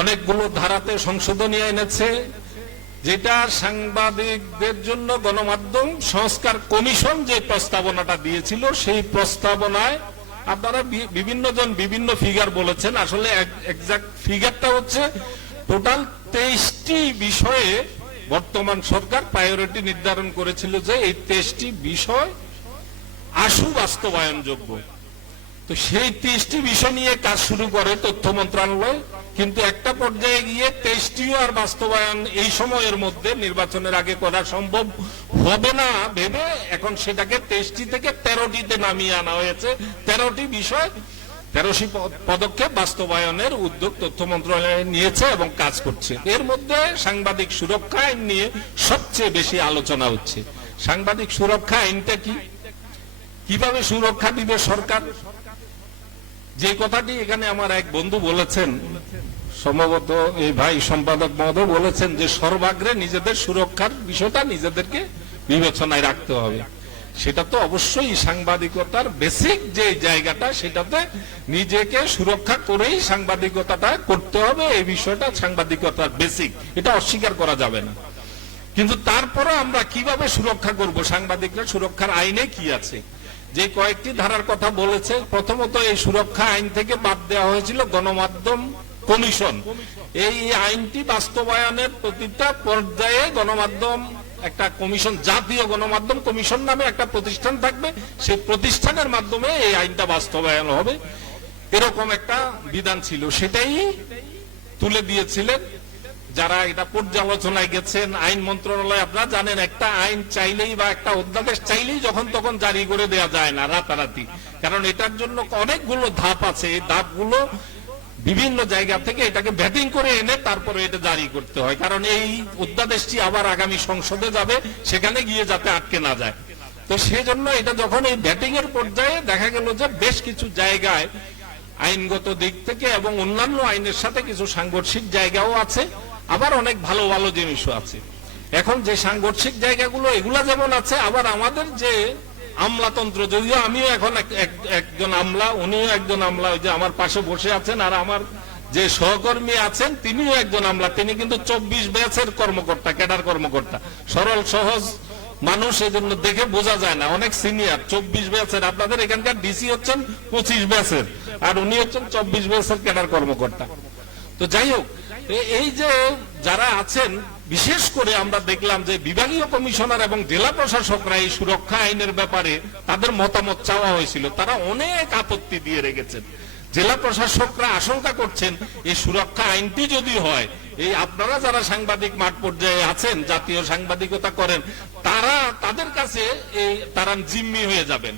অনেকগুলো ধারাতে সংশোধনী এনেছে, যেটা সাংবাদিকদের জন্য গণমাধ্যম সংস্কার কমিশন যে প্রস্তাবনাটা দিয়েছিল সেই প্রস্তাবনায় আপনারা বিভিন্ন জন বিভিন্ন ফিগার বলেছেন। আসলে এক্সাক্ট ফিগারটা হচ্ছে টোটাল 23টি বিষয়ে বর্তমান সরকার প্রায়োরিটি নির্ধারণ করেছিল যে এই 23টি বিষয় আশু বাস্তবায়নযোগ্য। তো সেই 23টি বিষয় নিয়ে কাজ শুরু করে তথ্য মন্ত্রণালয়, কিন্তু একটা পর্যায়ে গিয়ে 23টিও আর বাস্তবায়ন এই সময়ের মধ্যে নির্বাচনের আগে করা সম্ভব হবে না ভেবে এখন সেটাকে 23টি থেকে 13টিতে নামিয়ে আনা হয়েছে। 13টি বিষয় 13টি পদক্ষেপ বাস্তবায়নের উদ্যোগ তথ্য মন্ত্রণালয় নিয়েছে এবং কাজ করছে। এর মধ্যে সাংবাদিক সুরক্ষা আইন নিয়ে সবচেয়ে বেশি আলোচনা হচ্ছে। সাংবাদিক সুরক্ষা আইনটা কি, কিভাবে সুরক্ষা দিবে সরকার, যে কথাটি এখানে আমার এক বন্ধু বলেছেন, সম্ভবত এই ভাই সম্পাদক মহোদয় বলেছেন যে সর্বাগ্রে নিজেদের সুরক্ষার বিষয়টা নিজেদেরকে বিবেচনায় রাখতে হবে। সেটা তো অবশ্যই সাংবাদিকতার বেসিক যে জায়গাটা, সেটাতে নিজেকে সুরক্ষা করেই সাংবাদিকতাটা করতে হবে। এই বিষয়টা সাংবাদিকতার বেসিক, এটা অস্বীকার করা যাবে না। কিন্তু তারপরে আমরা কিভাবে সুরক্ষা করব, সাংবাদিকরা সুরক্ষার আইনে কি আছে, যে কয়েকটি ধারার কথা বলেছে। প্রথমত এই সুরক্ষা আইন থেকে বাদ দেওয়া হয়েছিল গণমাধ্যম কমিশন। এই আইনটি বাস্তবায়নের প্রতিটা পর্যায়ে গণমাধ্যম একটা কমিশন, জাতীয় গণমাধ্যম কমিশন নামে একটা প্রতিষ্ঠান থাকবে, সেই প্রতিষ্ঠানের মাধ্যমে এই আইনটা বাস্তবায়ন হবে, এরকম একটা বিধান ছিল। সেটাই তুলে দিয়েছিলেন যারা এটা পর্যালোচনায় গেছেন। আইন মন্ত্রণালয়, আপনারা জানেন একটা আইন চাইলেই বা একটা অধ্যাদেশ চাইলেই যখন তখন জারি করে দেওয়া যায় না রাতারাতি, কারণ এটার জন্য অনেকগুলো ধাপ আছে। এই ধাপগুলো বিভিন্ন জায়গা থেকে এটাকে ব্যাটিং করে এনে তারপরে এটা জারি করতে হয়, কারণ এই অধ্যাদেশটি আবার আগামী সংসদে যাবে, সেখানে গিয়ে যাতে আটকে না যায়। তো সেজন্য এটা যখন এই ব্যাটিং এর পর্যায়ে দেখা গেল যে বেশ কিছু জায়গায় আইনগত দিক থেকে এবং অন্যান্য আইনের সাথে কিছু সাংঘর্ষিক জায়গাও আছে, আবার অনেক ভালো ভালো জিনিসও আছে। এখন যে সাংঘর্ষিক জায়গাগুলো এগুলা যেমন আছে, আবার আমাদের যে আমলাতন্ত্র, যদিও আমিও এখন একজন আমলা, উনিও একজন আমলা, ওই যে আমার পাশে বসে আছেন, আর আমার যে সহকর্মী আছেন তিনিও একজন আমলা। তিনি কিন্তু 24 ব্যাচের কর্মকর্তা, ক্যাডার কর্মকর্তা, সরল সহজ মানুষ, এজন্য দেখে বোঝা যায় না, অনেক সিনিয়র 24 ব্যাচের। আপনাদের এখানকার ডিসি হচ্ছেন 25 ব্যাচের, আর উনি হচ্ছেন 24 ব্যাচের ক্যাডার কর্মকর্তা। তো যাই হোক, এই যে যারা আছেন, বিশেষ করে আমরা দেখলাম যে বিভাগীয় কমিশনার এবং জেলা প্রশাসকরা এই সুরক্ষা আইনের ব্যাপারে তাদের মতামত চাওয়া হয়েছিল, তারা অনেক আপত্তি দিয়ে রেখেছেন। জেলা প্রশাসকরা আশঙ্কা করছেন এই সুরক্ষা আইনটি যদি হয়, এই আপনারা যারা সাংবাদিক মাঠ পর্যায়ে আছেন, জাতীয় সাংবাদিকতা করেন, তাদের কাছে তারা জিম্মি হয়ে যাবেন।